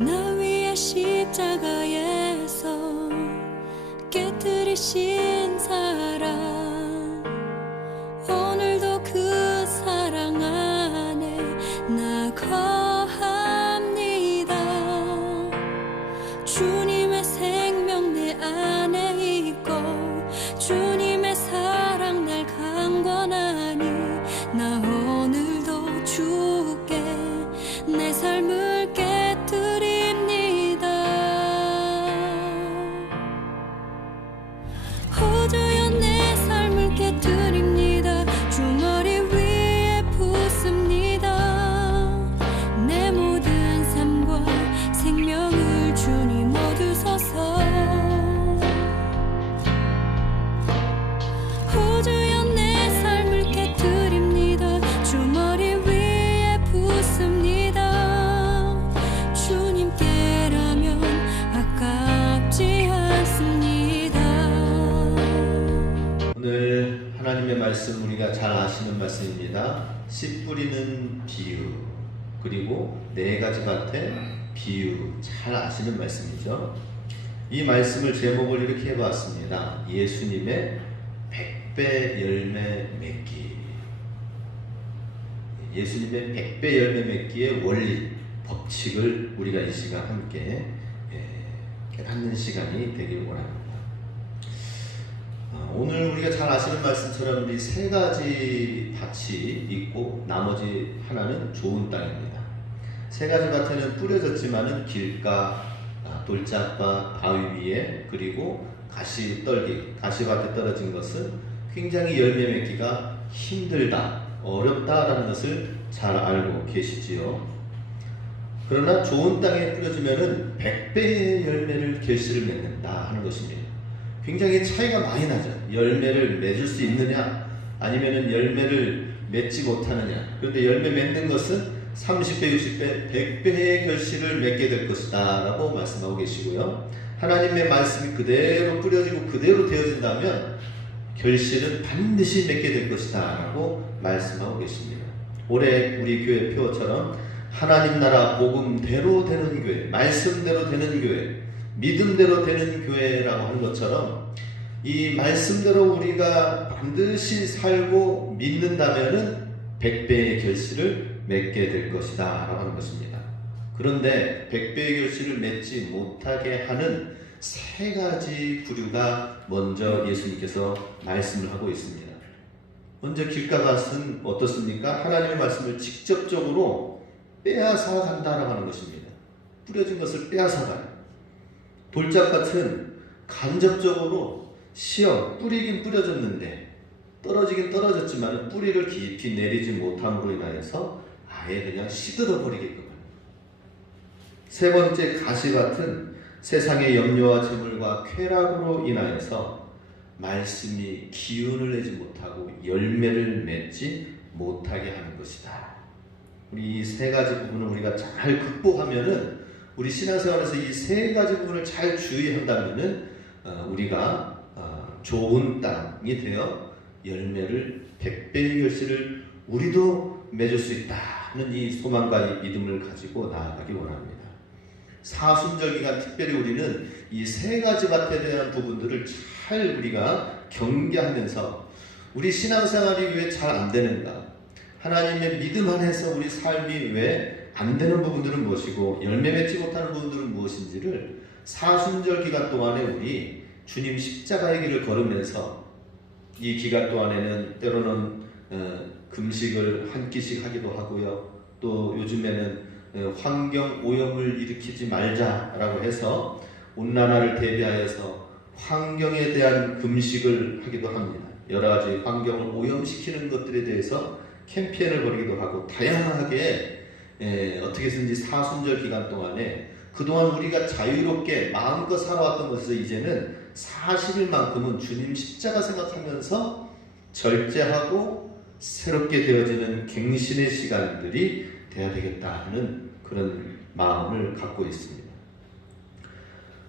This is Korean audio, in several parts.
나 위에 십자가에서 깨뜨리신 사랑, 오늘도 그 사랑 안에 나 거합니다. 주님의 생명 내 안에 있고 주님의 사랑 날 강권하니 나 오늘도 주께 내 삶을 깨뜨립니다. 호주여 내 삶을 깨뜨립니다. 주머니 위에 붓습니다. 내 모든 삶과 생명을 주님 얻으소서. 호주여 내 삶을 깨뜨립니다. 주머니 위에 붓습니다. 주님께라면 아깝지 않습니다. 오늘 하나님의 말씀 우리가 잘 아시는 말씀입니다. 씨 뿌리는 비유, 그리고 네 가지 밭의 비유, 잘 아시는 말씀이죠. 이 말씀을 제목을 이렇게 해봤습니다. 예수님의 100배 열매 맺기. 예수님의 100배 열매 맺기의 원리, 법칙을 우리가 이 시간 함께 깨닫는 시간이 되길 원합니다. 오늘 우리가 잘 아시는 말씀처럼 이 세 가지 밭이 있고 나머지 하나는 좋은 땅입니다. 세 가지 밭에는 뿌려졌지만은 길가, 돌짝밭, 바위 위에, 그리고 가시떨기, 가시밭에 떨어진 것은 굉장히 열매 맺기가 힘들다, 어렵다라는 것을 잘 알고 계시지요. 그러나 좋은 땅에 뿌려지면은 100배의 열매를 결실을 맺는다 하는 것입니다. 굉장히 차이가 많이 나죠. 열매를 맺을 수 있느냐, 아니면은 열매를 맺지 못하느냐. 그런데 열매 맺는 것은 30배, 60배, 100배의 결실을 맺게 될 것이다 라고 말씀하고 계시고요. 하나님의 말씀이 그대로 뿌려지고 그대로 되어진다면 결실은 반드시 맺게 될 것이다 라고 말씀하고 계십니다. 올해 우리 교회 표어처럼 하나님 나라 복음대로 되는 교회, 말씀대로 되는 교회, 믿음대로 되는 교회라고 하는 것처럼 이 말씀대로 우리가 반드시 살고 믿는다면은 100배의 결실을 맺게 될 것이다 라고 하는 것입니다. 그런데 100배의 결실을 맺지 못하게 하는 세 가지 부류가 먼저 예수님께서 말씀을 하고 있습니다. 먼저 길가밭은 어떻습니까? 하나님의 말씀을 직접적으로 빼앗아 간다라고 하는 것입니다. 뿌려진 것을 빼앗아 가요. 돌짝밭은 간접적으로 시험, 뿌리긴 뿌려졌는데 떨어지긴 떨어졌지만 뿌리를 깊이 내리지 못함으로 인하여서 아예 그냥 시들어 버리게끔 합니다. 세 번째 가시밭은 세상의 염려와 재물과 쾌락으로 인하여서 말씀이 기운을 내지 못하고 열매를 맺지 못하게 하는 것이다. 우리 이 세 가지 부분을 우리가 잘 극복하면은 우리 신앙생활에서 이 세 가지 부분을 잘 주의한다면은 우리가 좋은 땅이 되어 열매를 100배의 결실을 우리도 맺을 수 있다는 이 소망과 이 믿음을 가지고 나아가기 원합니다. 사순절 기간 특별히 우리는 이 세 가지 밭에 대한 부분들을 잘 우리가 경계하면서 우리 신앙생활이 왜 잘 안 되는가, 하나님의 믿음 안에서 우리 삶이 왜 안 되는 부분들은 무엇이고 열매 맺지 못하는 부분들은 무엇인지를 사순절 기간 동안에 우리 주님 십자가의 길을 걸으면서, 이 기간 동안에는 때로는 금식을 한 끼씩 하기도 하고요. 또 요즘에는 환경 오염을 일으키지 말자라고 해서 온난화를 대비하여서 환경에 대한 금식을 하기도 합니다. 여러 가지 환경을 오염시키는 것들에 대해서 캠페인을 벌이기도 하고 다양하게 어떻게든지 사순절 기간 동안에 그동안 우리가 자유롭게 마음껏 살아왔던 것에서 이제는 40일만큼은 주님 십자가 생각하면서 절제하고 새롭게 되어지는 갱신의 시간들이 돼야 되겠다는 그런 마음을 갖고 있습니다.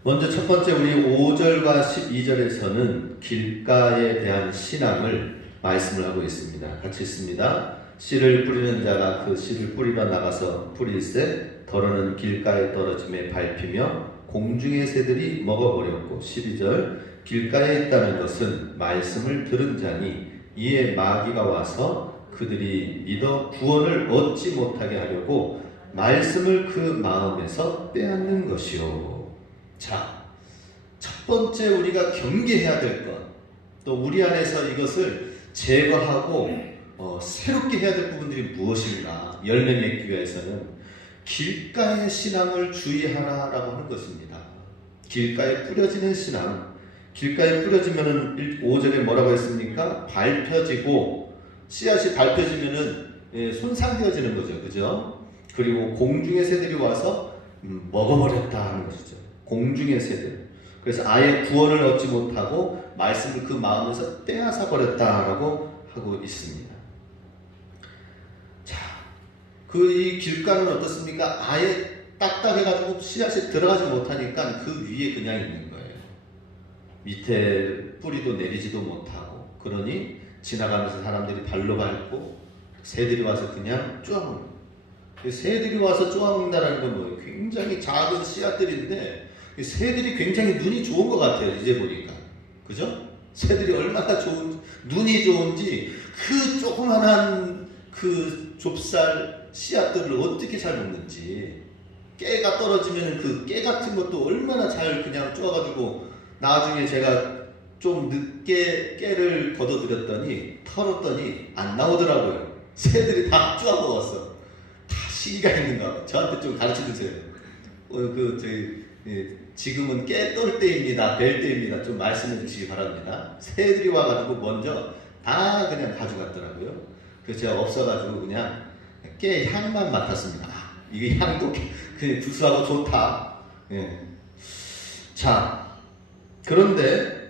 먼저 첫 번째 우리 5절과 12절에서는 길가에 대한 신앙을 말씀을 하고 있습니다. 같이 읽습니다. 씨를 뿌리는 자가 그 씨를 뿌리러 나가서 뿌릴새 더러는 길가에 떨어짐에 밟히며 공중의 새들이 먹어버렸고 12절 길가에 있다는 것은 말씀을 들은 자니 이에 마귀가 와서 그들이 믿어 구원을 얻지 못하게 하려고 말씀을 그 마음에서 빼앗는 것이요. 자, 첫 번째 우리가 경계해야 될 것, 또 우리 안에서 이것을 제거하고 새롭게 해야 될 부분들이 무엇인가? 열매 맺기 위해서는 길가의 신앙을 주의하라라고 하는 것입니다. 길가에 뿌려지는 신앙, 길가에 뿌려지면은 5절에 뭐라고 했습니까? 밟혀지고 씨앗이 밟혀지면은 손상되어지는 거죠, 그죠? 그리고 공중의 새들이 와서 먹어버렸다 하는 것이죠. 공중의 새들. 그래서 아예 구원을 얻지 못하고 말씀을 그 마음에서 빼앗아 버렸다라고 하고 있습니다. 자, 그 이 길가는 어떻습니까? 아예 딱딱해가지고 씨앗이 들어가지 못하니까 그 위에 그냥 있는 거예요. 밑에 뿌리도 내리지도 못하고, 그러니 지나가면서 사람들이 발로 밟고 새들이 와서 그냥 쪼아먹는. 새들이 와서 쪼아먹는다는 건 뭐예요? 굉장히 작은 씨앗들인데 새들이 굉장히 눈이 좋은 것 같아요. 이제 보니까, 그죠? 새들이 얼마나 눈이 좋은지 그 조그만한 그 좁쌀 씨앗들을 어떻게 잘 먹는지, 깨가 떨어지면 그 깨 같은 것도 얼마나 잘 그냥 쪼아가지고, 나중에 제가 좀 늦게 깨를 걷어들였더니 털었더니 안 나오더라고요. 새들이 다 쪼아 먹었어. 다 시기가 있는가 봐. 저한테 좀 가르쳐 주세요. 지금은 깨 떨 때입니다. 벨 때입니다. 좀 말씀해 주시기 바랍니다. 새들이 와가지고 먼저 다 그냥 가져갔더라고요. 그래서 제가 없어가지고 그냥 깨 향만 맡았습니다. 이게 향도 그냥 구수하고 좋다. 예. 자, 그런데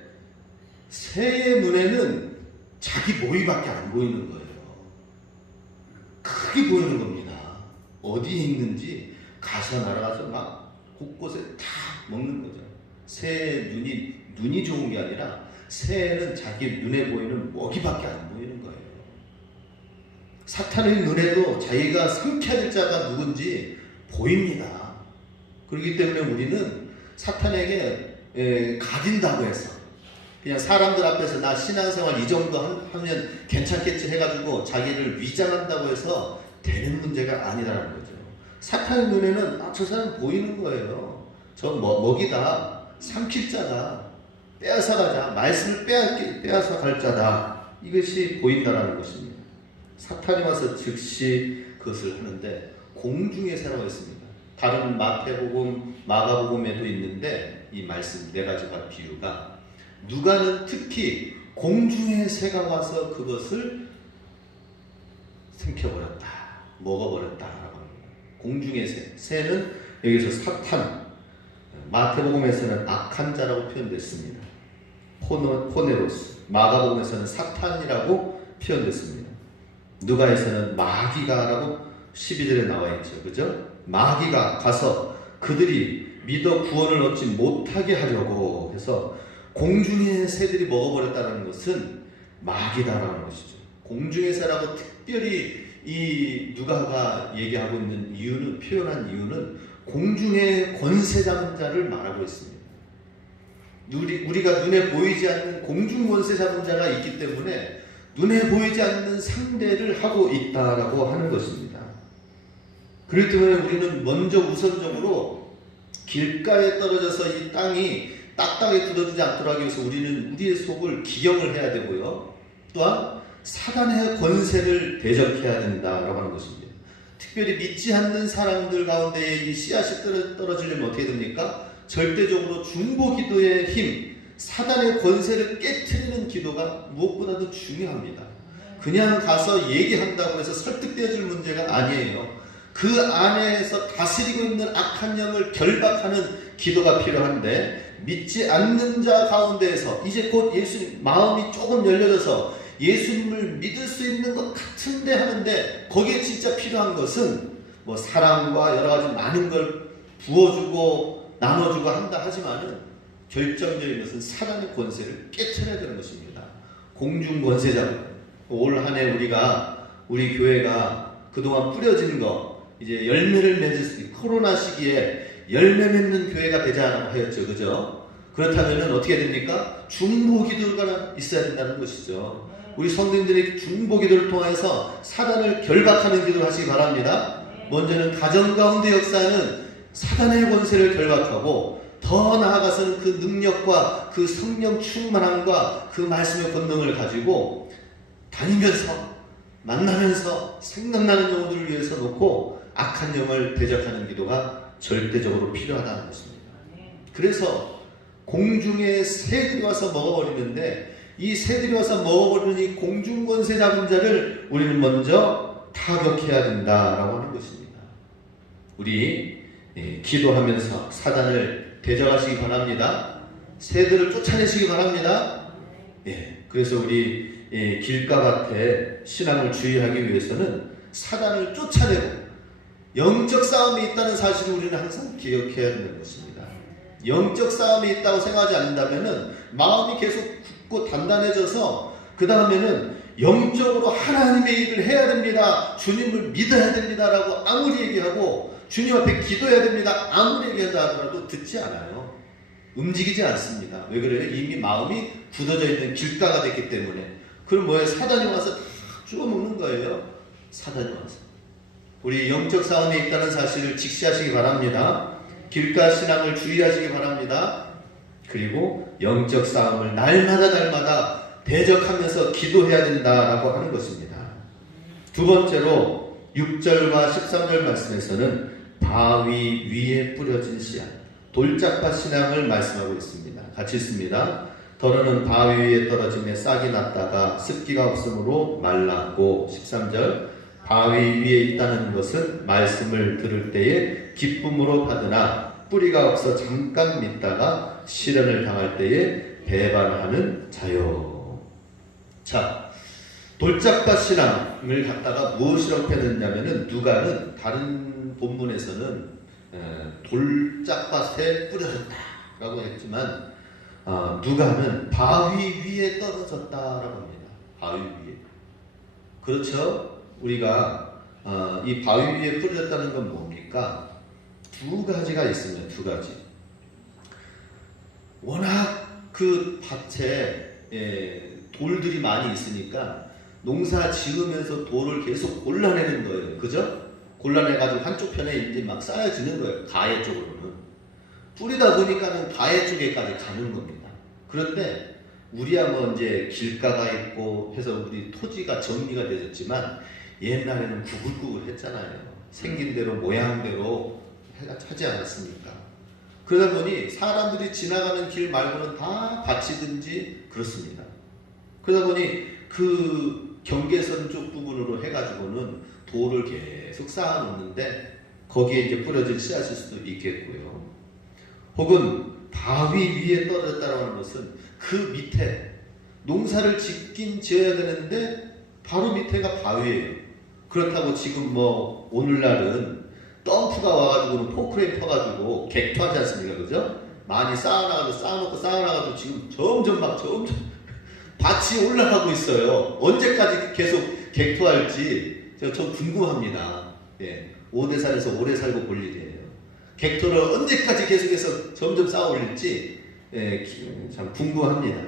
새의 눈에는 자기 모이밖에 안 보이는 거예요. 크게 보이는 겁니다. 어디에 있는지 가서 날아가서 막 곳곳에 다 먹는 거죠. 새의 눈이 좋은 게 아니라 새는 자기 눈에 보이는 먹이밖에 안 보이는 거예요. 사탄의 눈에도 자기가 삼켜야 될 자가 누군지 보입니다. 그렇기 때문에 우리는 사탄에게 가딘다고 해서 그냥 사람들 앞에서 나 신앙생활 이 정도 하면 괜찮겠지 해가지고 자기를 위장한다고 해서 되는 문제가 아니라는 거죠. 사탄의 눈에는 저 사람 보이는 거예요. 저 먹이다, 삼킬 자다, 빼앗아가자, 말씀을 빼앗아갈 자다, 이것이 보인다라는 것입니다. 사탄이 와서 즉시 그것을 하는데 공중의 새라고 했습니다. 다른 마태복음, 마가복음에도 있는데 이 말씀 네 가지가 비유가, 누가는 특히 공중의 새가 와서 그것을 삼켜버렸다, 먹어버렸다라고 합니다. 공중의 새, 새는 여기서 사탄, 마태복음에서는 악한 자라고 표현됐습니다. 포네로스, 마가복음에서는 사탄이라고 표현됐습니다. 누가에서는 마귀가라고 12절에 나와 있죠, 그죠? 마귀가 가서 그들이 믿어 구원을 얻지 못하게 하려고 해서 공중의 새들이 먹어버렸다는 것은 마귀다라는 것이죠. 공중의 새라고 특별히 이 누가가 얘기하고 있는 이유는, 표현한 이유는 공중의 권세 잡은 자를 말하고 있습니다. 우리가 눈에 보이지 않는 공중 권세 잡은 자가 있기 때문에 눈에 보이지 않는 상대를 하고 있다라고 하는 것입니다. 그렇기 때문에 우리는 먼저 우선적으로 길가에 떨어져서 이 땅이 딱딱하게 굳어지지 않도록 하기 위해서 우리는 우리의 속을 기경을 해야 되고요. 또한 사단의 권세를 대적해야 된다라고 하는 것입니다. 특별히 믿지 않는 사람들 가운데 이 씨앗이 떨어지려면 어떻게 됩니까? 절대적으로 중보 기도의 힘, 사단의 권세를 깨트리는 기도가 무엇보다도 중요합니다. 그냥 가서 얘기한다고 해서 설득되어질 문제가 아니에요. 그 안에서 다스리고 있는 악한 영을 결박하는 기도가 필요한데, 믿지 않는 자 가운데에서 이제 곧 예수님 마음이 조금 열려져서 예수님을 믿을 수 있는 것 같은데 하는데, 거기에 진짜 필요한 것은 뭐 사랑과 여러 가지 많은 걸 부어주고 나눠주고 한다 하지만은 결정적인 것은 사단의 권세를 깨트려야 되는 것입니다. 공중 권세자, 올 한 해 우리가 우리 교회가 그동안 뿌려진 거 이제 열매를 맺을 수 있는 코로나 시기에 열매 맺는 교회가 되자라고 하였죠. 그죠? 그렇다면 어떻게 됩니까? 중보 기도가 있어야 된다는 것이죠. 우리 성도님들이 중보 기도를 통해서 사단을 결박하는 기도를 하시기 바랍니다. 먼저는 가정 가운데 역사하는 사단의 권세를 결박하고 더 나아가서는 그 능력과 그 성령 충만함과 그 말씀의 권능을 가지고 다니면서 만나면서 생각나는 영혼들을 위해서 놓고 악한 영을 대적하는 기도가 절대적으로 필요하다는 것입니다. 그래서 공중에 새들이 와서 먹어버리는데 이 새들이 와서 먹어버리는 이 공중권세 잡은 자를 우리는 먼저 타격해야 된다라고 하는 것입니다. 우리 기도하면서 사단을 대적하시기 바랍니다. 새들을 쫓아내시기 바랍니다. 그래서 우리 길가밭에 신앙을 주의하기 위해서는 사단을 쫓아내고 영적 싸움이 있다는 사실을 우리는 항상 기억해야 되는 것입니다. 영적 싸움이 있다고 생각하지 않는다면 마음이 계속 굳고 단단해져서 그 다음에는 영적으로 하나님의 일을 해야 됩니다. 주님을 믿어야 됩니다. 라고 아무리 얘기하고 주님 앞에 기도해야 됩니다. 아무리 얘기한다 하더라도 듣지 않아요. 움직이지 않습니다. 왜 그래요? 이미 마음이 굳어져 있는 길가가 됐기 때문에. 그럼 뭐예요? 사단이 와서 다 죽어먹는 거예요. 사단이 와서. 우리 영적 싸움이 있다는 사실을 직시하시기 바랍니다. 길가 신앙을 주의하시기 바랍니다. 그리고 영적 싸움을 날마다 대적하면서 기도해야 된다라고 하는 것입니다. 두 번째로 6절과 13절 말씀에서는 바위 위에 뿌려진 씨앗, 돌짝밭 신앙을 말씀하고 있습니다. 같이 읽습니다. 더러는 바위 위에 떨어짐에 싹이 났다가 습기가 없으므로 말랐고 13절 바위 위에 있다는 것은 말씀을 들을 때에 기쁨으로 받으나 뿌리가 없어 잠깐 믿다가 시련을 당할 때에 배반하는 자요. 자, 돌짝밭 신앙을 갖다가 무엇이라고 표현했냐면은 누가는 다른 본문에서는 돌짝밭에 뿌려졌다라고 했지만 누가는 바위 위에 떨어졌다라고 합니다. 바위 위에. 그렇죠? 우리가 이 바위 위에 뿌려졌다는 건 뭡니까? 두 가지가 있습니다. 두 가지. 워낙 그 밭에 돌들이 많이 있으니까 농사 지으면서 돌을 계속 골라내는 거예요. 그죠? 골라내가지고 한쪽 편에 이제 막 쌓여지는 거예요. 가해 쪽으로는. 뿌리다 보니까는 가해 쪽에까지 가는 겁니다. 그런데 우리야 뭐 이제 길가가 있고 해서 우리 토지가 정리가 되었지만 옛날에는 구불구불 했잖아요. 생긴 대로 모양대로 하지 않았습니까? 그러다 보니 사람들이 지나가는 길 말고는 다 밭이든지 그렇습니다. 그러다 보니 그 경계선 쪽 부분으로 해가지고는 돌을 계속 쌓아놓는데 거기에 이제 뿌려질 씨앗일 수도 있겠고요. 혹은 바위 위에 떨어졌다는 하는 것은 그 밑에 농사를 짓긴 지어야 되는데 바로 밑에가 바위예요. 그렇다고 지금 뭐 오늘날은 덤프가 와가지고는 포크레인 터가지고 객토하지 않습니까? 그죠? 많이 쌓아나가도 지금 점점 밭이 올라가고 있어요. 언제까지 계속 객토할지 저 궁금합니다. 오대산에서 오래 살고 볼 일이에요. 객토를 언제까지 계속해서 점점 쌓아 올릴지 참 궁금합니다.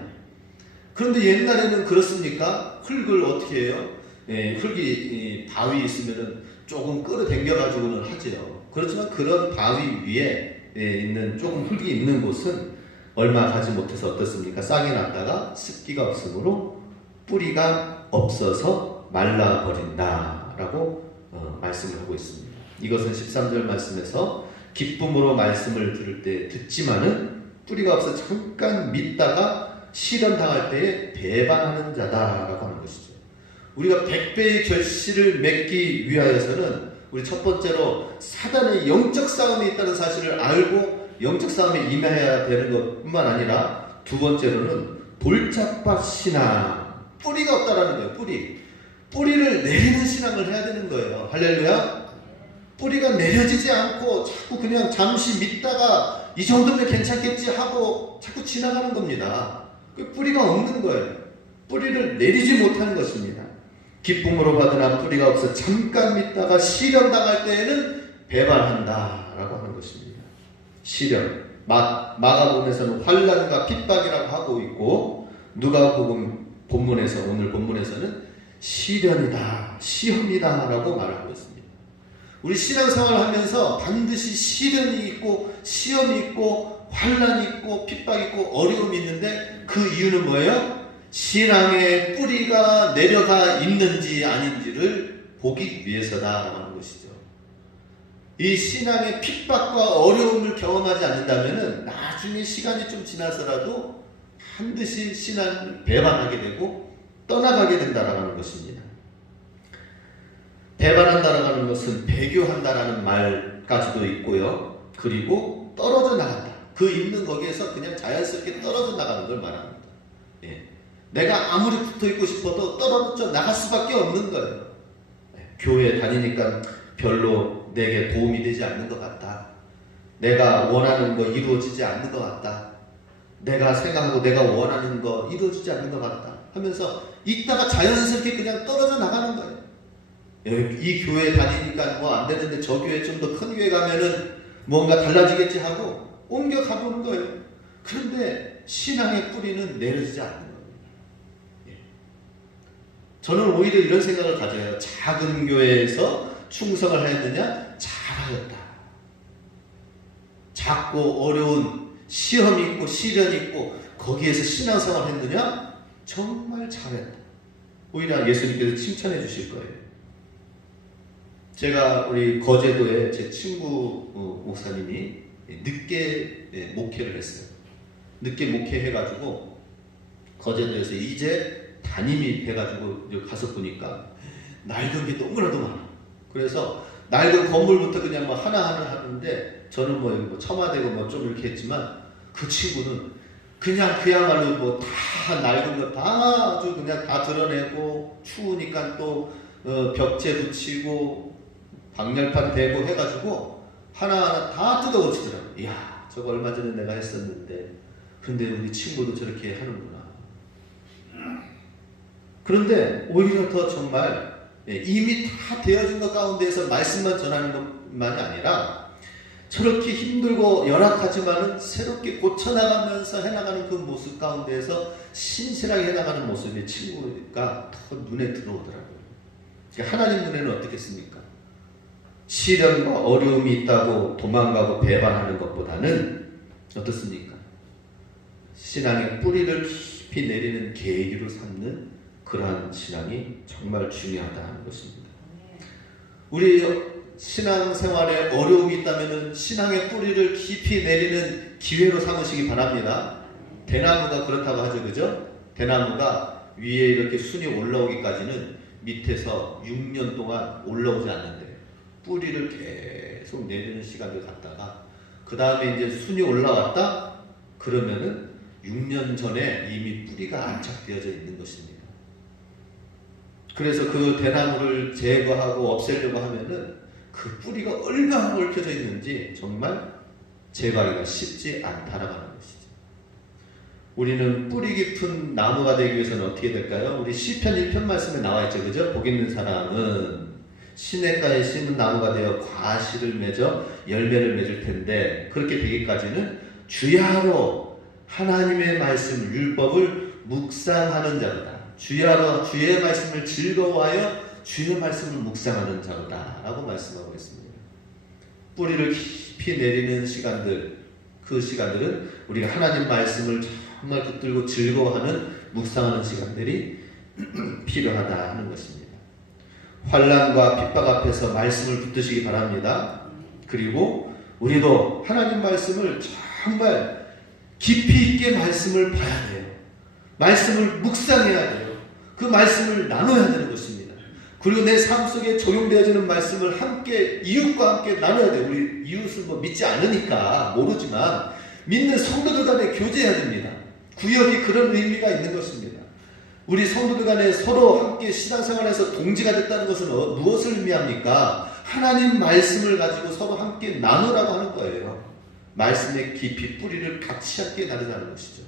그런데 옛날에는 그렇습니까? 흙을 어떻게 해요? 흙이 바위 있으면은 조금 끌어당겨가지고는 하지요. 그렇지만 그런 바위 위에 있는 조금 흙이 있는 곳은 얼마 가지 못해서 어떻습니까? 싹이 났다가 습기가 없으므로 뿌리가 없어서 말라버린다라고 말씀을 하고 있습니다. 이것은 13절 말씀에서 기쁨으로 말씀을 들을 때 듣지만은 뿌리가 없어 잠깐 믿다가 시련 당할 때에 배반하는 자다라고 하는 것이죠. 우리가 100배의 결실을 맺기 위하여서는 우리 첫 번째로 사단의 영적 싸움이 있다는 사실을 알고 영적 싸움에 임해야 되는 것뿐만 아니라 두 번째로는 돌짝밭 신앙, 뿌리가 없다라는 거예요. 뿌리를 내리는 신앙을 해야 되는 거예요. 할렐루야. 뿌리가 내려지지 않고 자꾸 그냥 잠시 믿다가 이 정도면 괜찮겠지 하고 자꾸 지나가는 겁니다. 뿌리가 없는 거예요. 뿌리를 내리지 못하는 것입니다. 기쁨으로 받으나 뿌리가 없어 잠깐 믿다가 시련 당할 때에는 배반한다라고 하는 것입니다. 시련. 마가복음에서는 환난과 핍박이라고 하고 있고, 누가복음 본문에서, 오늘 본문에서는 시련이다, 시험이다라고 말하고 있습니다. 우리 신앙생활을 하면서 반드시 시련이 있고 시험이 있고 환난이 있고 핍박이 있고 어려움이 있는데, 그 이유는 뭐예요? 신앙의 뿌리가 내려가 있는지 아닌지를 보기 위해서다라고 하는 것이죠. 이 신앙의 핍박과 어려움을 경험하지 않는다면 나중에 시간이 좀 지나서라도 반드시 신앙을 배반하게 되고 떠나가게 된다라고 하는 것입니다. 배반한다라고 하는 것은 배교한다라는 말까지도 있고요. 그리고 떨어져 나간다. 그 있는 거기에서 그냥 자연스럽게 떨어져 나가는 걸 말합니다. 예. 내가 아무리 붙어 있고 싶어도 떨어져 나갈 수밖에 없는 거예요. 교회 다니니까 별로 내게 도움이 되지 않는 것 같다. 내가 원하는 거 이루어지지 않는 것 같다. 내가 생각하고 내가 원하는 거 이루어지지 않는 것 같다 하면서 있다가 자연스럽게 그냥 떨어져 나가는 거예요. 이 교회 다니니까 뭐 안 되는데 저 교회 좀 더 큰 교회 가면은 뭔가 달라지겠지 하고 옮겨 가보는 거예요. 그런데 신앙의 뿌리는 내려지지 않는 겁니다. 저는 오히려 이런 생각을 가져요. 작은 교회에서 충성을 하였느냐? 잘하였다. 작고 어려운 시험이 있고 시련이 있고 거기에서 신앙생활을 했느냐? 정말 잘했다. 오히려 예수님께서 칭찬해 주실 거예요. 제가 우리 거제도에 제 친구 목사님이 늦게 목회를 했어요. 늦게 목회해가지고 거제도에서 이제 담임이 돼가지고 가서 보니까 낡은 게 너무나도 많아. 그래서 낡은 건물부터 그냥 뭐 하나하나 하는데 저는 뭐 첨화되고 뭐 좀 이렇게 했지만 그 친구는 그냥 그야말로 뭐 다 낡은 거 다 아주 그냥 다 드러내고 추우니까 또 벽체 붙이고 방열판 대고 해가지고 하나하나 다 뜯어고치더라고요. 이야, 저거 얼마 전에 내가 했었는데 근데 우리 친구도 저렇게 하는구나. 그런데 오히려 더 정말 이미 다 되어진 것 가운데에서 말씀만 전하는 것만이 아니라 저렇게 힘들고 열악하지만은 새롭게 고쳐나가면서 해나가는 그 모습 가운데에서 신실하게 해나가는 모습이 친구가 더 눈에 들어오더라고요. 하나님 눈에는 어떻겠습니까? 시련과 어려움이 있다고 도망가고 배반하는 것보다는 어떻습니까? 신앙의 뿌리를 깊이 내리는 계기로 삼는 그러한 신앙이 정말 중요하다는 것입니다. 우리 신앙생활에 어려움이 있다면 신앙의 뿌리를 깊이 내리는 기회로 삼으시기 바랍니다. 대나무가 그렇다고 하죠, 그죠? 대나무가 위에 이렇게 순이 올라오기까지는 밑에서 6년 동안 올라오지 않는데 뿌리를 계속 내리는 시간을 갖다가 그 다음에 이제 순이 올라왔다? 그러면은 6년 전에 이미 뿌리가 안착되어져 있는 것입니다. 그래서 그 대나무를 제거하고 없애려고 하면은 그 뿌리가 얼마나 얽혀져 있는지 정말 제거하기가 쉽지 않다라고 하는 것이죠. 우리는 뿌리 깊은 나무가 되기 위해서는 어떻게 될까요? 우리 시편 1편 말씀에 나와 있죠, 그죠? 복 있는 사람은 시냇가에 심은 나무가 되어 과실을 맺어 열매를 맺을 텐데 그렇게 되기까지는 주야로 하나님의 말씀, 율법을 묵상하는 자로다. 주야로 주의 말씀을 즐거워하여 주의 말씀을 묵상하는 자로다 라고 말씀하고 있습니다. 뿌리를 깊이 내리는 시간들, 그 시간들은 우리가 하나님 말씀을 정말 붙들고 즐거워하는 묵상하는 시간들이 필요하다 하는 것입니다. 환난과 핍박 앞에서 말씀을 붙드시기 바랍니다. 그리고 우리도 하나님 말씀을 정말 깊이 있게 말씀을 봐야 돼요. 말씀을 묵상해야 돼요. 그 말씀을 나눠야 되는 것입니다. 그리고 내 삶 속에 적용되어지는 말씀을 함께 이웃과 함께 나눠야 돼요. 우리 이웃을 뭐 믿지 않으니까 모르지만 믿는 성도들 간에 교제해야 됩니다. 구역이 그런 의미가 있는 것입니다. 우리 성도들 간에 서로 함께 신앙생활에서 동지가 됐다는 것은 무엇을 의미합니까? 하나님 말씀을 가지고 서로 함께 나누라고 하는 거예요. 말씀의 깊이 뿌리를 같이 함께 나누자는 것이죠.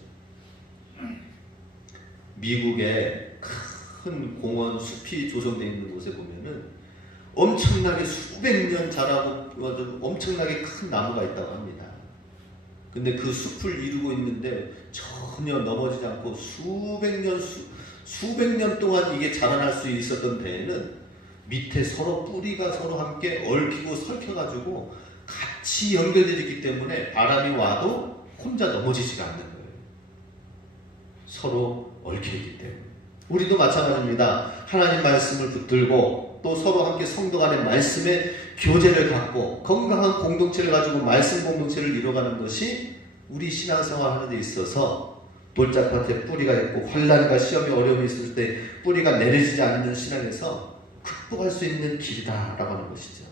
미국에 큰 공원, 숲이 조성되어 있는 곳에 보면은 엄청나게 수백 년 자라고 엄청나게 큰 나무가 있다고 합니다. 근데 그 숲을 이루고 있는데 전혀 넘어지지 않고 수백 년 동안 이게 자라날 수 있었던 데에는 밑에 서로 뿌리가 서로 함께 얽히고 설켜가지고 같이 연결되어 있기 때문에 바람이 와도 혼자 넘어지지가 않는 거예요. 서로 얽혀있기 때문에. 우리도 마찬가지입니다. 하나님 말씀을 붙들고 또 서로 함께 성도 간의 말씀의 교제를 갖고 건강한 공동체를 가지고 말씀 공동체를 이뤄가는 것이 우리 신앙생활 하는 데 있어서 돌짝밭에 뿌리가 있고 환난과 시험이 어려움이 있을 때 뿌리가 내려지지 않는 신앙에서 극복할 수 있는 길이다라고 하는 것이죠.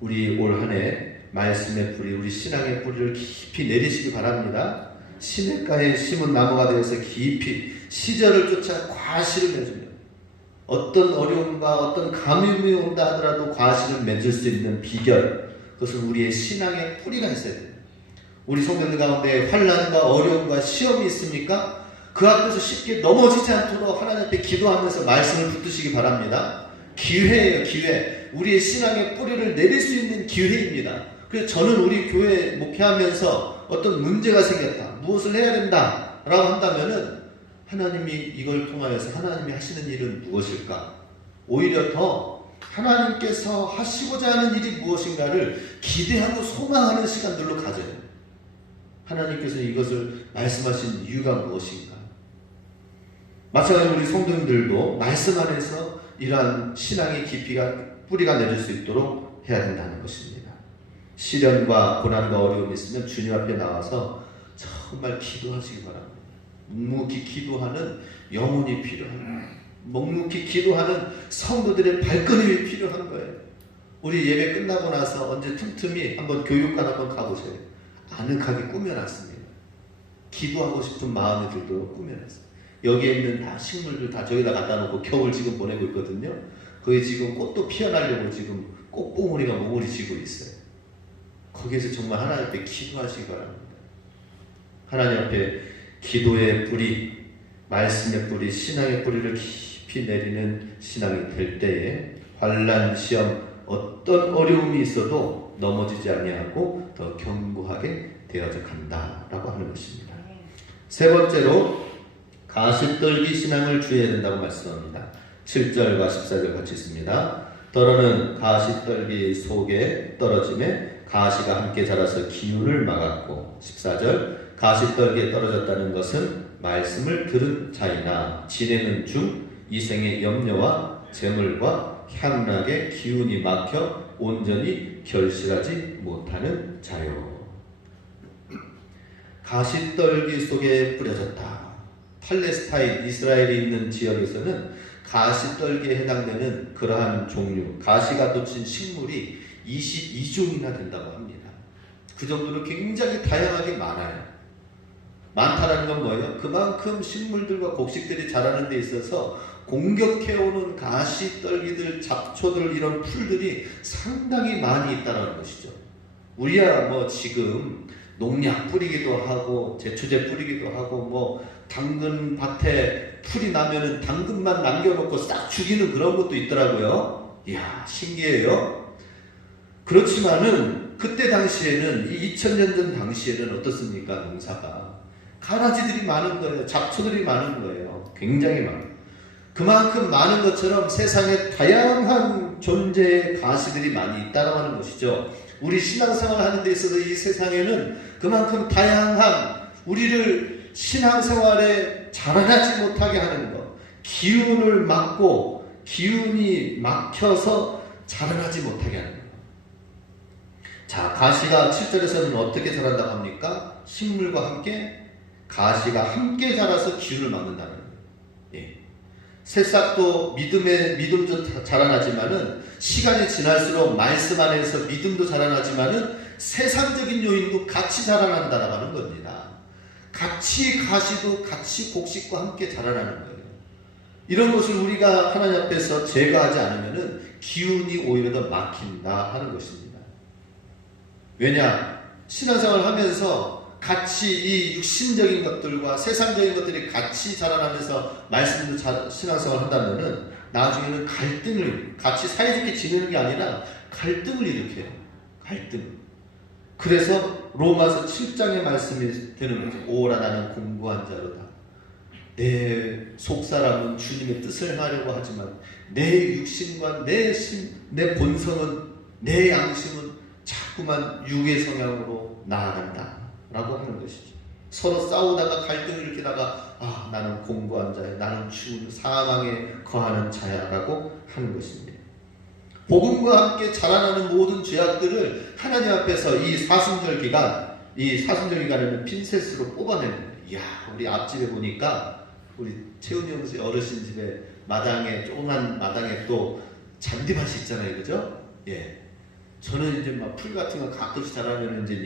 우리 올 한 해 말씀의 뿌리, 우리 신앙의 뿌리를 깊이 내리시기 바랍니다. 시냇가에 심은 나무가 되어서 깊이 시절을 쫓아 과실을 맺으며 어떤 어려움과 어떤 가뭄이 온다 하더라도 과실을 맺을 수 있는 비결, 그것은 우리의 신앙의 뿌리가 있어야 됩니다. 우리 성도들 가운데 환난과 어려움과 시험이 있습니까? 그 앞에서 쉽게 넘어지지 않도록 하나님 앞에 기도하면서 말씀을 붙드시기 바랍니다. 기회예요, 기회. 우리의 신앙의 뿌리를 내릴 수 있는 기회입니다. 그래서 저는 우리 교회 목회하면서 어떤 문제가 생겼다, 무엇을 해야 된다 라고 한다면은 하나님이 이걸 통하여서 하나님이 하시는 일은 무엇일까? 오히려 더 하나님께서 하시고자 하는 일이 무엇인가를 기대하고 소망하는 시간들로 가져요. 하나님께서 이것을 말씀하신 이유가 무엇인가? 마찬가지로 우리 성도님들도 말씀 안에서 이러한 신앙의 깊이가 뿌리가 내릴 수 있도록 해야 된다는 것입니다. 시련과 고난과 어려움이 있으면 주님 앞에 나와서 정말 기도하시기 바랍니다. 묵묵히 기도하는 영혼이 필요합니다. 묵묵히 기도하는 성도들의 발걸음이 필요한 거예요. 우리 예배 끝나고 나서 언제 틈틈이 한번 교육관 한번 가보세요. 아늑하게 꾸며놨습니다. 기도하고 싶은 마음이 들도록 꾸며놨어요. 여기에 있는 다 식물들 다 저기다 갖다 놓고 겨울 지금 보내고 있거든요. 거기 지금 꽃도 피어나려고 지금 꽃봉오리가 몽우리 지고 있어요. 거기에서 정말 하나님 앞에 기도하시기 바랍니다. 하나님 앞에 기도의 뿌리, 말씀의 뿌리, 신앙의 뿌리를 깊이 내리는 신앙이 될 때에 환난, 시험, 어떤 어려움이 있어도 넘어지지 아니하고 더 견고하게 되어져 간다라고 하는 것입니다. 세 번째로 가시떨기 신앙을 주의해야 된다고 말씀합니다. 7절과 14절 같이 있습니다. 더러는 가시떨기 속에 떨어짐에 가시가 함께 자라서 기운을 막았고, 14절 가시떨기에 떨어졌다는 것은 말씀을 들은 자이나 지내는 중 이생의 염려와 재물과 향락의 기운이 막혀 온전히 결실하지 못하는 자요. 가시떨기 속에 뿌려졌다. 팔레스타인, 이스라엘이 있는 지역에서는 가시떨기에 해당되는 그러한 종류, 가시가 돋친 식물이 22종이나 된다고 합니다. 그 정도로 굉장히 다양하게 많아요. 많다라는 건 뭐예요? 그만큼 식물들과 곡식들이 자라는 데 있어서 공격해오는 가시떨기들, 잡초들, 이런 풀들이 상당히 많이 있다는 것이죠. 우리야 뭐 지금 농약 뿌리기도 하고 제초제 뿌리기도 하고 뭐 당근 밭에 풀이 나면은 당근만 남겨놓고 싹 죽이는 그런 것도 있더라고요. 이야, 신기해요. 그렇지만은 그때 당시에는, 이 2000년 전 당시에는 어떻습니까? 농사가 가라지들이 많은 거예요. 잡초들이 많은 거예요. 굉장히 많아요. 그만큼 많은 것처럼 세상에 다양한 존재의 가시들이 많이 있다고 하는 것이죠. 우리 신앙생활 하는 데 있어서 이 세상에는 그만큼 다양한, 우리를 신앙생활에 자라나지 못하게 하는 것, 기운을 막고 기운이 막혀서 자라나지 못하게 하는 것. 자, 가시가 7절에서는 어떻게 자란다고 합니까? 식물과 함께 가시가 함께 자라서 기운을 막는다는 거예요. 예. 새싹도 믿음도 자라나지만은, 시간이 지날수록 말씀 안에서 믿음도 자라나지만은 세상적인 요인도 같이 자라난다라고 하는 겁니다. 같이 가시도 같이 곡식과 함께 자라나는 거예요. 이런 것을 우리가 하나님 앞에서 제거하지 않으면은 기운이 오히려 더 막힌다 하는 것입니다. 왜냐? 신앙생활을 하면서 같이 이 육신적인 것들과 세상적인 것들이 같이 자라나면서 말씀도 신앙생활 한다면은 나중에는 갈등을 같이 사이좋게 지내는 게 아니라 갈등을 일으켜요. 갈등. 그래서 로마서 7장의 말씀이 되는 거죠. 오라 나는 공부한 자로다. 내 속사람은 주님의 뜻을 행하려고 하지만 내 육신과 내 본성은, 내 양심은 자꾸만 육의 성향으로 나아간다 라고 하는 것이죠. 서로 싸우다가 갈등을 일으키다가 나는 공부한 자야, 나는 죽은 사망에 거하는 자야 라고 하는 것입니다. 복음과 함께 자라나는 모든 죄악들을 하나님 앞에서 이 사순절 기간에는 핀셋으로 뽑아내는 거예요. 이야, 우리 앞집에 보니까 우리 채훈이 형수 어르신 집에 마당에, 조그만 마당에 또 잔디밭이 있잖아요. 그죠? 예. 저는 이제 막 풀 같은 거 가끔씩 자라면 이제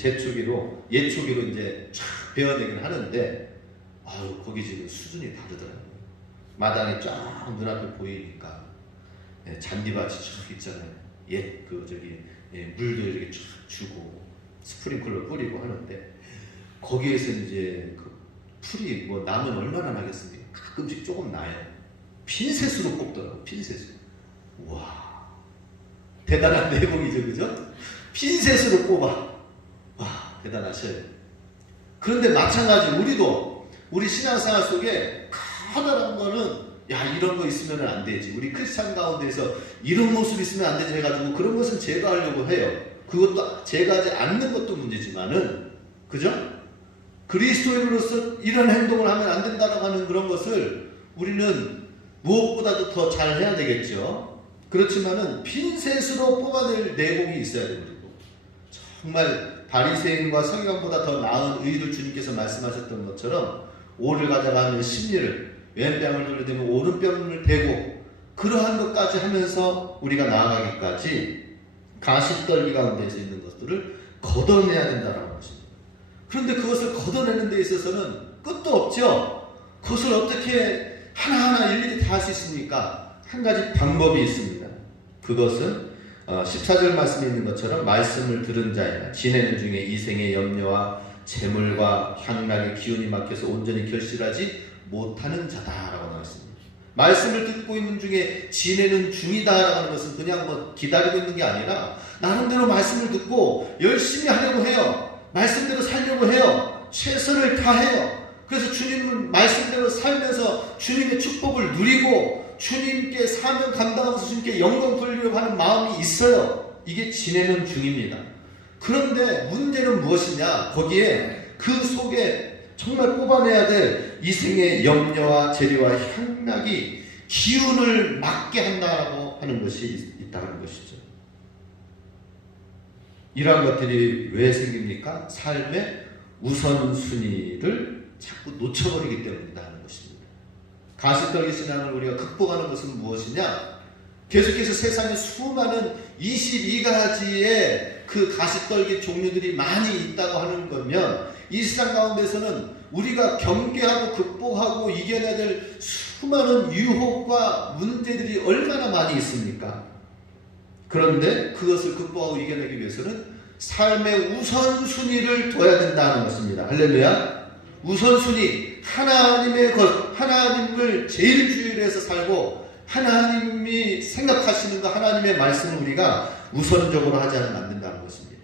예초기로 이제 쫙 베어내긴 하는데, 거기 지금 수준이 다르더라고요. 마당이 쫙 눈앞에 보이니까. 예, 잔디밭이 쫙 있잖아요. 물도 이렇게 쫙 주고, 스프링클러 뿌리고 하는데, 거기에서 이제 그 풀이 뭐 나면 얼마나 나겠습니까? 가끔씩 조금 나요. 핀셋으로 뽑더라고요. 핀셋으로. 와. 대단한 내공이죠, 그죠? 핀셋으로 뽑아. 와, 대단하셔요. 그런데 마찬가지, 우리 신앙생활 속에 커다란 거는, 이런 거 있으면 안 되지. 우리 크리스찬 가운데서 이런 모습 있으면 안 되지 해가지고 그런 것은 제거하려고 해요. 그것도 제거하지 않는 것도 문제지만은, 그죠? 그리스도인으로서 이런 행동을 하면 안 된다고 하는 그런 것을 우리는 무엇보다도 더 잘 해야 되겠죠. 그렇지만은 핀셋으로 뽑아낼 내공이 있어야 됩니다. 정말 바리새인과 서기관보다 더 나은 의를 주님께서 말씀하셨던 것처럼 오를 가져가면 십리를, 왼뺨을 돌려대면 오른뺨을 대고, 그러한 것까지 하면서 우리가 나아가기까지 가시떨기 가운데서 있는 것들을 걷어내야 된다는 것입니다. 그런데 그것을 걷어내는 데 있어서는 끝도 없죠. 그것을 어떻게 하나하나 일일이 다 할 수 있습니까? 한 가지 방법이 있습니다. 그것은 14절 말씀에 있는 것처럼 말씀을 들은 자이나 지내는 중에 이생의 염려와 재물과 향락의 기운이 막혀서 온전히 결실하지 못하는 자다라고 나왔습니다. 말씀을 듣고 있는 중에 지내는 중이다라고 하는 것은 그냥 뭐 기다리고 있는 게 아니라 나름대로 말씀을 듣고 열심히 하려고 해요. 말씀대로 살려고 해요. 최선을 다해요. 그래서 주님은 말씀대로 살면서 주님의 축복을 누리고 주님께 사명 감당하면서 주님께 영광 돌리려고 하는 마음이 있어요. 이게 지내는 중입니다. 그런데 문제는 무엇이냐? 거기에 그 속에 정말 뽑아내야 될 이생의 염려와 재리와 향락이 기운을 막게 한다고 하는 것이 있다는 것이죠. 이러한 것들이 왜 생깁니까? 삶의 우선순위를 자꾸 놓쳐버리기 때문이다 하는 것입니다. 가시떨기 신앙을 우리가 극복하는 것은 무엇이냐? 계속해서 세상에 수많은 22가지의 그 가시떨기 종류들이 많이 있다고 하는 거면 이 세상 가운데서는 우리가 경계하고 극복하고 이겨내야 될 수많은 유혹과 문제들이 얼마나 많이 있습니까? 그런데 그것을 극복하고 이겨내기 위해서는 삶의 우선순위를 둬야 된다는 것입니다. 할렐루야. 우선순위, 하나님을 제일 주의로 해서 살고 하나님이 생각하시는 것, 하나님의 말씀을 우리가 우선적으로 하지 않으면 안 된다는 것입니다.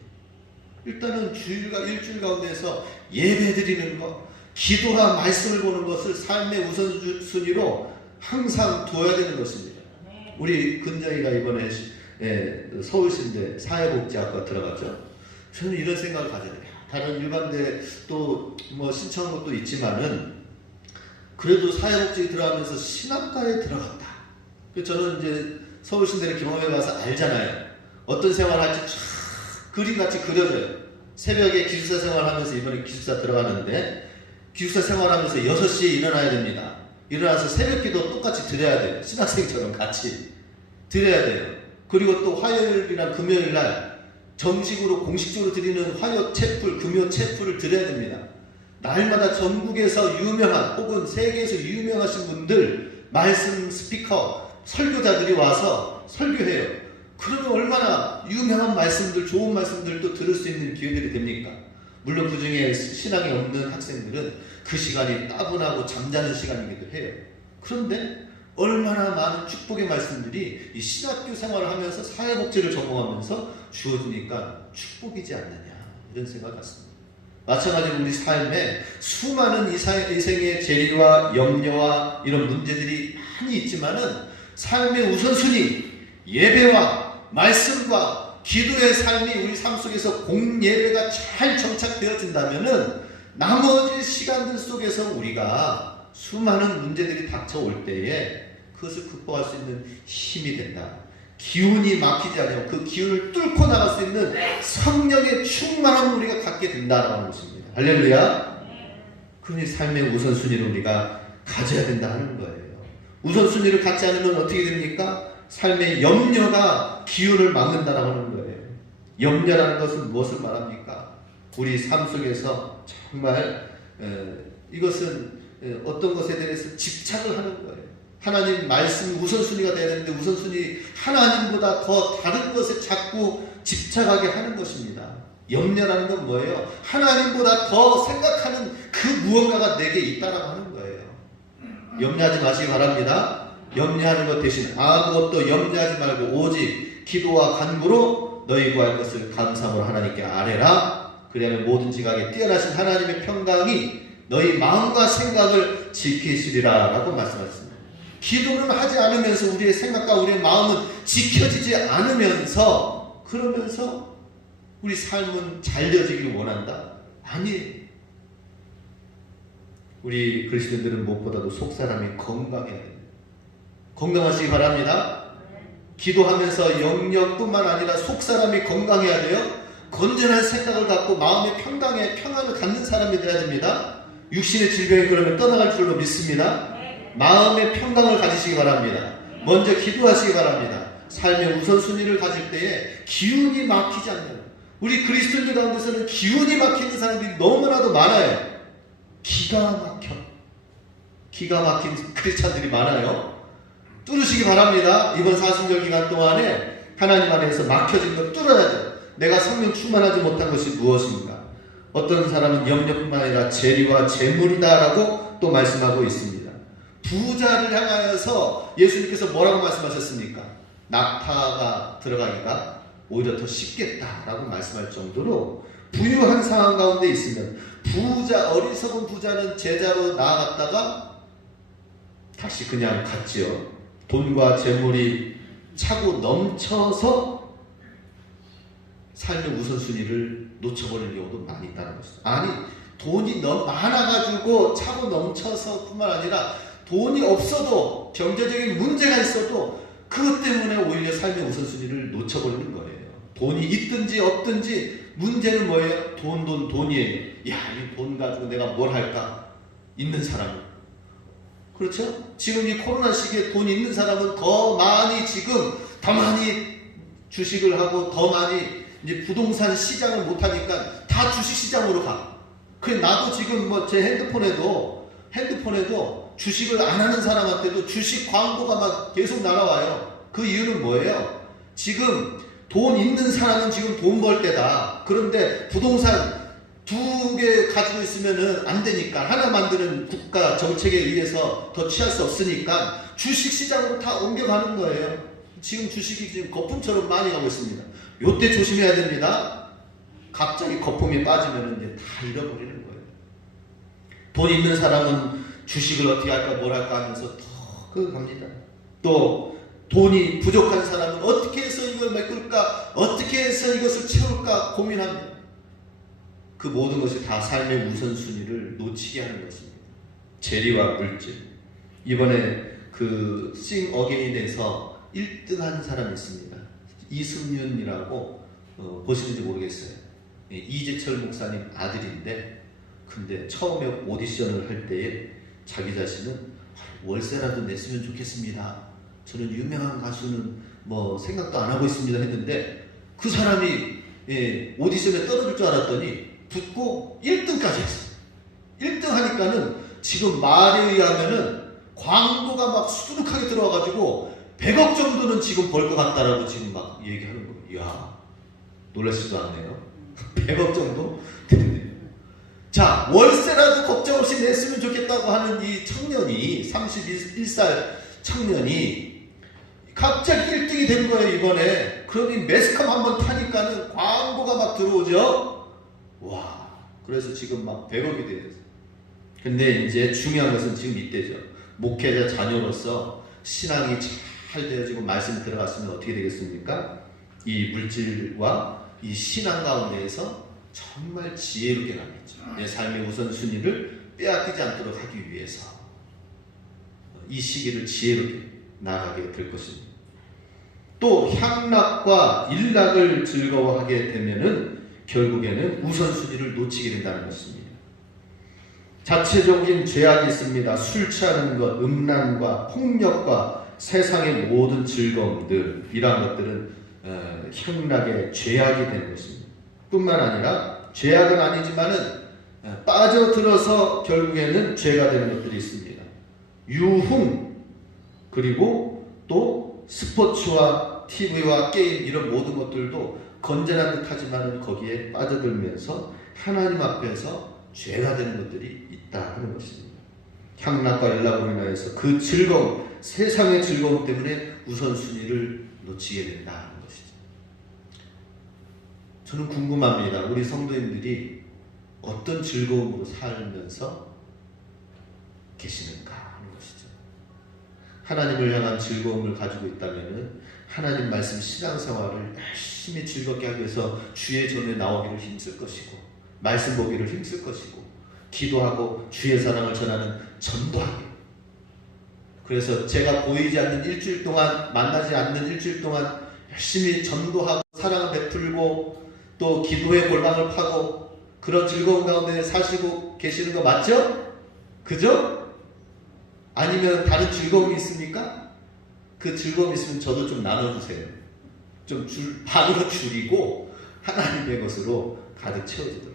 일단은 일주일 가운데서 예배 드리는 것, 기도와 말씀을 보는 것을 삶의 우선순위로 항상 두어야 되는 것입니다. 우리 근정이가 이번에 서울신대 사회복지학과 들어갔죠. 저는 이런 생각을 가져요. 다른 일반대 또 뭐 신청한 것도 있지만은 그래도 사회복지 들어가면서 신학과에 들어갔다. 저는 이제 서울신대를 경험해 봐서 알잖아요. 어떤 생활할지 쫙 그림같이 그려져요. 새벽에 기숙사 생활하면서 이번에 기숙사 들어가는데 기숙사 생활하면서 6시에 일어나야 됩니다. 일어나서 새벽기도 똑같이 드려야 돼요. 신학생처럼 같이 드려야 돼요. 그리고 또 화요일이나 금요일날 정식으로 공식적으로 드리는 화요 채플, 금요 채플을 드려야 됩니다. 날마다 전국에서 유명한 혹은 세계에서 유명하신 분들, 말씀 스피커, 설교자들이 와서 설교해요. 그러면 얼마나 유명한 말씀들, 좋은 말씀들도 들을 수 있는 기회들이 됩니까? 물론 그 중에 신앙이 없는 학생들은 그 시간이 따분하고 잠자는 시간이기도 해요. 그런데 얼마나 많은 축복의 말씀들이 이 신학교 생활을 하면서 사회복지를 전공하면서 주어지니까 축복이지 않느냐, 이런 생각을 갖습니다. 마찬가지로 우리 삶에 수많은 이 생의 재리와 염려와 이런 문제들이 많이 있지만은 삶의 우선순위, 예배와 말씀과 기도의 삶이 우리 삶 속에서 공예배가 잘 정착되어진다면은 나머지 시간들 속에서 우리가 수많은 문제들이 닥쳐올 때에 그것을 극복할 수 있는 힘이 된다. 기운이 막히지 않으면 그 기운을 뚫고 나갈 수 있는 성령의 충만함을 우리가 갖게 된다는 것입니다. 할렐루야. 그러니 삶의 우선순위를 우리가 가져야 된다 하는 거예요. 우선순위를 갖지 않으면 어떻게 됩니까? 삶의 염려가 기운을 막는다라고 하는 거예요. 염려라는 것은 무엇을 말합니까? 우리 삶 속에서 정말 이것은 어떤 것에 대해서 집착을 하는 거예요. 하나님 말씀 우선순위가 되어야 되는데 우선순위 하나님보다 더 다른 것에 자꾸 집착하게 하는 것입니다. 염려라는 건 뭐예요? 하나님보다 더 생각하는 그 무언가가 내게 있다라고 하는 거예요. 염려하지 마시기 바랍니다. 염려하는 것 대신 아무것도 염려하지 말고 오직 기도와 간구로 너희 구할 것을 감사함으로 하나님께 아뢰라. 그리하면 모든 지각에 뛰어나신 하나님의 평강이 너희 마음과 생각을 지키시리라 라고 말씀하셨습니다. 기도는 하지 않으면서 우리의 생각과 우리의 마음은 지켜지지 않으면서 그러면서 우리 삶은 잘 되어지기를 원한다? 아니, 우리 그리스도인들은 무엇보다도 속사람이 건강해야 됩니다. 건강하시기 바랍니다. 기도하면서 영역뿐만 아니라 속사람이 건강해야 돼요. 건전한 생각을 갖고 마음의 평안을 갖는 사람이 되어야 됩니다. 육신의 질병이 그러면 떠나갈 줄로 믿습니다. 마음의 평강을 가지시기 바랍니다. 먼저 기도하시기 바랍니다. 삶의 우선순위를 가질 때에 기운이 막히지 않는, 우리 그리스도인들 가운데서는 기운이 막히는 사람들이 너무나도 많아요. 기가 막힌 크리스찬들이 많아요. 뚫으시기 바랍니다. 이번 사순절 기간 동안에 하나님 안에서 막혀진 걸 뚫어야죠. 내가 성령 충만하지 못한 것이 무엇입니까? 어떤 사람은 염려뿐만 아니라 재리와 재물이다라고 또 말씀하고 있습니다. 부자를 향하여서 예수님께서 뭐라고 말씀하셨습니까? 낙타가 들어가기가 오히려 더 쉽겠다라고 말씀할 정도로 부유한 상황 가운데 있으면 어리석은 부자는 제자로 나아갔다가 다시 그냥 갔지요. 돈과 재물이 차고 넘쳐서 삶의 우선순위를 놓쳐버리는 경우도 많이 있다는 것이죠. 아니, 돈이 너무 많아가지고 차고 넘쳐서 뿐만 아니라 돈이 없어도 경제적인 문제가 있어도 그것 때문에 오히려 삶의 우선순위를 놓쳐버리는 거예요. 돈이 있든지 없든지 문제는 뭐예요? 돈이에요. 야, 이 돈 가지고 내가 뭘 할까? 있는 사람은. 그렇죠? 지금 이 코로나 시기에 돈 있는 사람은 더 많이 주식을 하고 더 많이 이제 부동산 시장을 못하니까 다 주식 시장으로 가. 그래, 나도 지금 제 핸드폰에도 주식을 안 하는 사람한테도 주식 광고가 막 계속 날아와요. 그 이유는 뭐예요? 지금 돈 있는 사람은 지금 돈 벌 때다. 그런데 부동산 2개 가지고 있으면은 안 되니까, 하나 만드는 국가 정책에 의해서 더 취할 수 없으니까 주식 시장으로 다 옮겨가는 거예요. 지금 주식이 지금 거품처럼 많이 가고 있습니다. 요때 조심해야 됩니다. 갑자기 거품이 빠지면 이제 다 잃어버리는 거예요. 돈 있는 사람은 주식을 어떻게 할까 뭘 할까 하면서 더 갑니다. 또 돈이 부족한 사람은 어떻게 해서 이걸 메꿀까, 어떻게 해서 이것을 채울까 고민합니다. 그 모든 것이 다 삶의 우선순위를 놓치게 하는 것입니다. 재리와 물질. 이번에 그 Sing Again에서 1등한 사람이 있습니다. 이승윤이라고 보시는지 모르겠어요. 이재철 목사님 아들인데, 근데 처음에 오디션을 할 때에 자기 자신은 월세라도 냈으면 좋겠습니다. 저는 유명한 가수는 생각도 안 하고 있습니다 했는데, 그 사람이 오디션에 떨어질 줄 알았더니 붙고 1등까지 했어요. 1등 하니까는 지금 말에 의하면은 광고가 막 수두룩하게 들어와가지고 100억 정도는 지금 벌 것 같다라고 지금 막 얘기하는 거예요. 이야, 놀라시지도 않네요. 100억 정도 됐네요. 자, 월세라도 걱정 없이 냈으면 좋겠다고 하는 이 청년이, 31살 청년이 갑자기 1등이 된 거예요, 이번에. 그러니 매스컴 한번 타니까는 광고가 막 들어오죠? 와, 그래서 지금 막 100억이 돼요. 근데 이제 중요한 것은 지금 이때죠. 목회자 자녀로서 신앙이 잘 되어지고 말씀이 들어갔으면 어떻게 되겠습니까? 이 물질과 이 신앙 가운데에서 정말 지혜롭게 나겠죠. 내 삶의 우선순위를 빼앗기지 않도록 하기 위해서 이 시기를 지혜롭게 나가게 될 것입니다. 또 향락과 일락을 즐거워하게 되면은 결국에는 우선순위를 놓치게 된다는 것입니다. 자체적인 죄악이 있습니다. 술 취하는 것, 음란과 폭력과 세상의 모든 즐거움들, 이러한 것들은 향락의 죄악이 되는 것입니다. 뿐만 아니라 죄악은 아니지만은 빠져들어서 결국에는 죄가 되는 것들이 있습니다. 유흥, 그리고 또 스포츠와 TV와 게임, 이런 모든 것들도 건전한 듯 하지만은 거기에 빠져들면서 하나님 앞에서 죄가 되는 것들이 있다 하는 것입니다. 향락과 일락으로 인하여서 그 즐거움, 세상의 즐거움 때문에 우선순위를 놓치게 된다 하는 것이죠. 저는 궁금합니다. 우리 성도님들이 어떤 즐거움으로 살면서 계시는가 하는 것이죠. 하나님을 향한 즐거움을 가지고 있다면 하나님 말씀 신앙생활을 열심히 즐겁게 하기 위해서 주의 전에 나오기를 힘쓸 것이고, 말씀 보기를 힘쓸 것이고, 기도하고 주의 사랑을 전하는 전도하기. 그래서 제가 보이지 않는 일주일 동안, 만나지 않는 일주일 동안 열심히 전도하고 사랑을 베풀고 또 기도의 골방을 파고 그런 즐거운 가운데 사시고 계시는 거 맞죠? 그죠? 아니면 다른 즐거움이 있습니까? 그 즐거움이 있으면 저도 좀 나눠주세요. 좀 반으로 줄이고 하나님의 것으로 가득 채워지도록.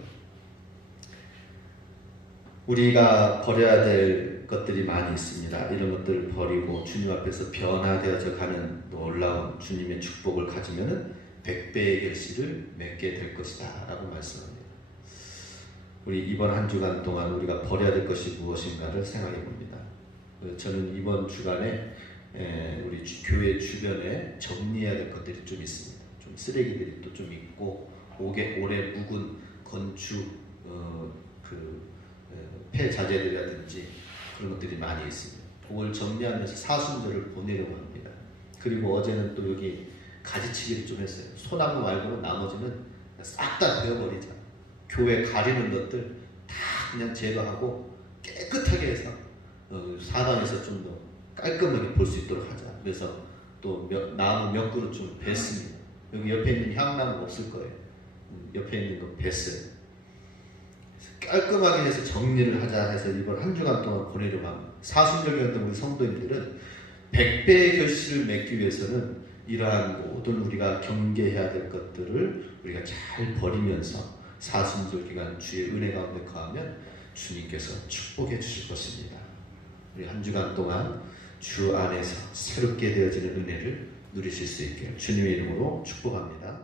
우리가 버려야 될 것들이 많이 있습니다. 이런 것들을 버리고 주님 앞에서 변화되어져 가는 놀라운 주님의 축복을 가지면은 100배의 결실을 맺게 될 것이다 라고 말씀합니다. 우리 이번 한 주간 동안 우리가 버려야 될 것이 무엇인가를 생각해 봅니다. 저는 이번 주간에 우리 교회 주변에 정리해야 될 것들이 좀 있습니다. 좀 쓰레기들이 또 좀 있고 오래 묵은 건축 폐자재들이라든지 그런 것들이 많이 있습니다. 그걸 정리하면서 사순절을 보내려고 합니다. 그리고 어제는 또 여기 가지치기를 좀 했어요. 소나무 말고는 나머지는 싹 다 베어버리자. 교회 가리는 것들 다 그냥 제거하고 깨끗하게 해서 사방에서 좀 더 깔끔하게 볼 수 있도록 하자. 그래서 또 나무 몇 그루 좀 뱄습니다. 여기 옆에 있는 향나무 없을 거예요. 옆에 있는 거 뱄어요. 깔끔하게 해서 정리를 하자 해서 이번 한 주간 동안 보내려고 합니다. 사순절이었던 우리 성도님들은 100배의 결실을 맺기 위해서는 이러한 모든 우리가 경계해야 될 것들을 우리가 잘 버리면서 사순절 기간 주의 은혜 가운데 거하면 주님께서 축복해 주실 것입니다. 우리 한 주간 동안 주 안에서 새롭게 되어지는 은혜를 누리실 수 있게 주님의 이름으로 축복합니다.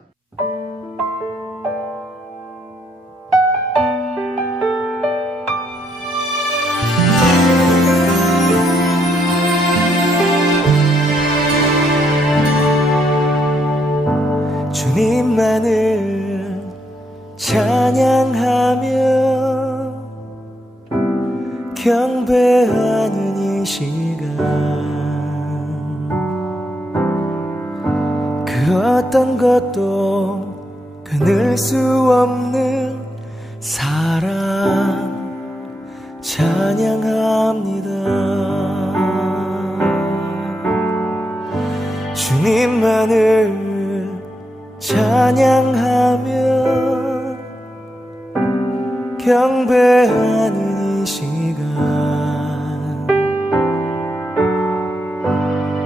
주님만을 찬양하며 경배하는 이 시간, 그 어떤 것도 끊을 수 없는 사랑 찬양합니다. 주님만을 찬양하며 경배하는 이 시간,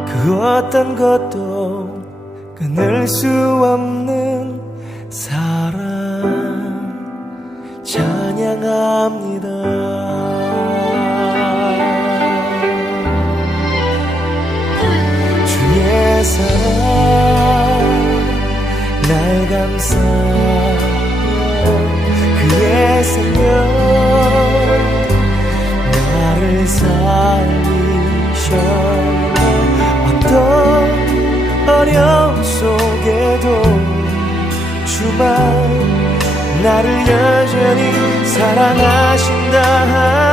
그 어떤 것도 끊을 수 없는 사랑 찬양합니다. 주의 사랑 날 감싸며 그의 생명 어려움 속에도 주만 나를 여전히 사랑하신다 하네.